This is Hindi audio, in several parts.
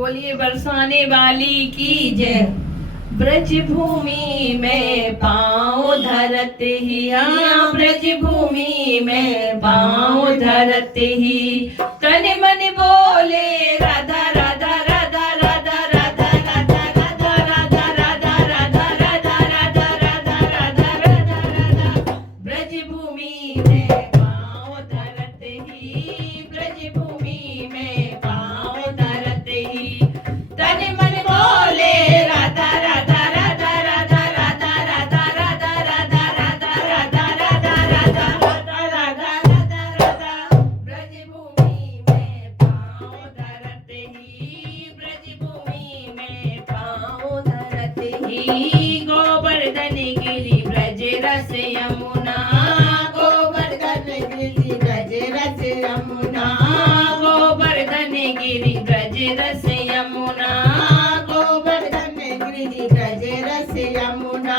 बोलिए बरसाने वाली की जय। ब्रज भूमि में पाँव धरते ही, हाँ ब्रज भूमि में पाँव धरते ही तन मन बोले राधा राधा राधा राधा राधा राधा राधा राधा राधा राधा राधा राधा राधा राधा राधा राधा। ब्रज भूमि में पाँव धरते ही, ब्रज भूमि में पाँव धरते ही तन मन बोले राधा राधा राधा राधा राधा राधा राधा राधा राधा राधा राधा राधा राधा राधा राधा। ब्रज भूमि में पाँव धरते ही, ब्रज भूमि में पाँव धरते ही गोवर्धन गिरि ब्रज रस यमुना, गोवर्धन गिरि ब्रज रस यमुना, गोवर्धन गिरि ब्रज रस यमुना, गोवर्धन गिरि ब्रज रस यमुना।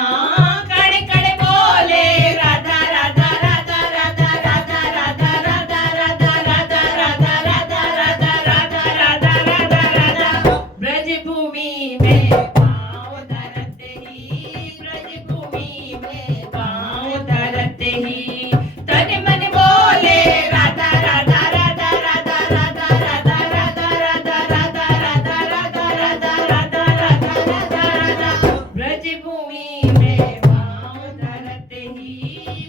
कण कण बोले राधा राधा राधा राधा राधा राधा राधा राधा राधा राधा राधा राधा राधा राधा राधा राधा। ब्रज भूमि में पाँव धरते ही, ब्रज भूमि में पाँव धरते ही तन मन बोले राधा राधा राधा राधा राधा राधा राधा राधा राधा राधा राधा राधा राधा राधा राधा। ब्रज भूमि में पाँव धरते ही,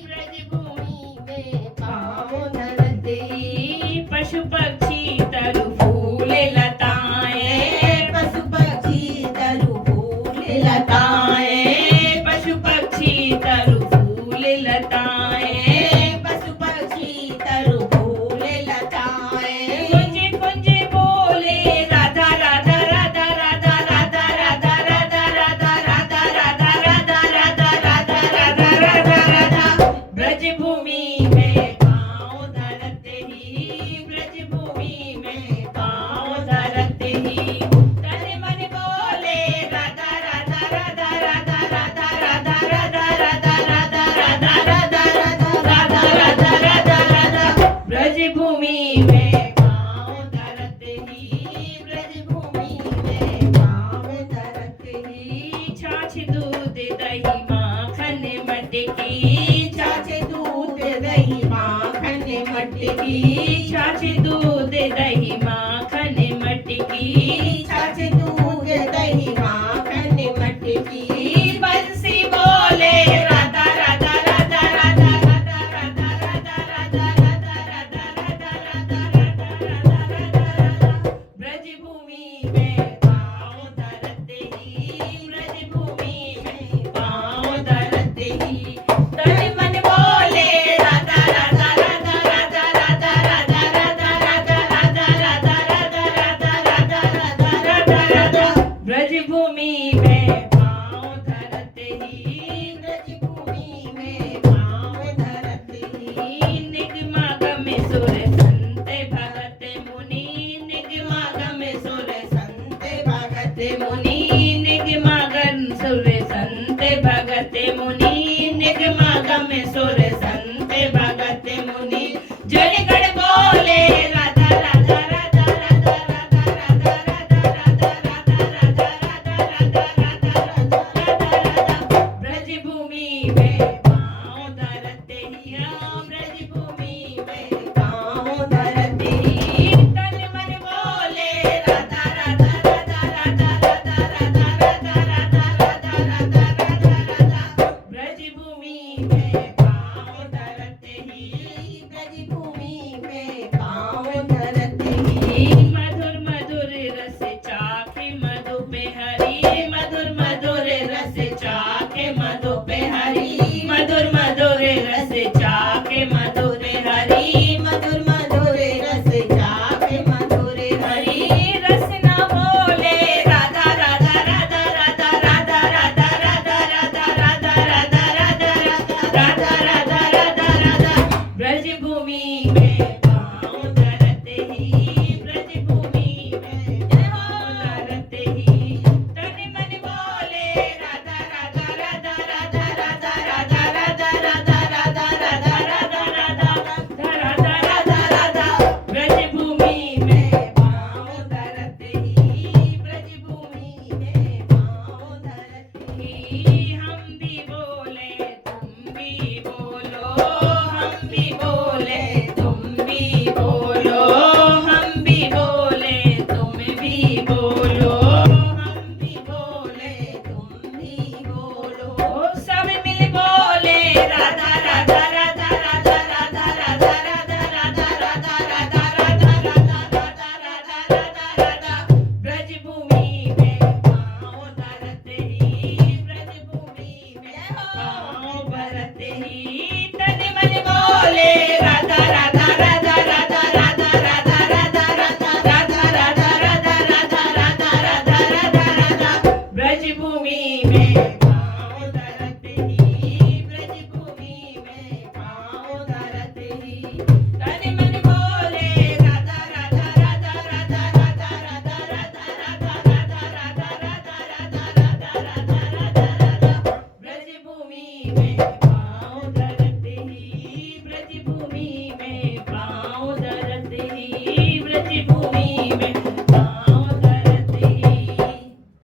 ब्रज भूमि में पाँव धरते ही पशु पक्षी तरु फूल लताएं, पशु पक्षी तरु फूल लताएं, पशु पक्षी तरु फूल लताएं, पशु पक्षी तरु फूल लताएं। कुंजे कुंजे बोले राधा राधा राधा राधा राधा राधा राधा राधा राधा राधा राधा राधा राधा राधा राधा राधा। ब्रज भूमि में पाँव धरते ही, ब्रज भूमि में पाँव धरते ही तन मन बोले राधा राधा राधा राधा राधा राधा राधा राधा राधा राधा राधा राधा राधा राधा राधा। ब्रज भूमि में पाँव धरते ही, ब्रज भूमि में पाँव धरते ही छाछ दूध दही माखन मटकी, छाछ दूध दही माखन मटकी, छाछ दूध दही माखन मटकी, छाछ दूध दही माखन मटकी। बंसी बोले राधा राधा राधा राधा राधा राधा राधा राधा राधा राधा राधा राधा राधा राधा राधा। ब्रज भूमि में पाँव धरते ही, ब्रज भूमि में पाँव धरते ही तन मन बोले राधा राधा राधा राधा राधा राधा राधा राधा राधा राधा राधा राधा राधा राधा राधा राधा। ब्रज भूमि में पाँव धरते ही, ब्रज भूमि में पाँव धरते ही निगमागम सुर संत भगत मुनि, निगमागम सुर संत भगत मुनि।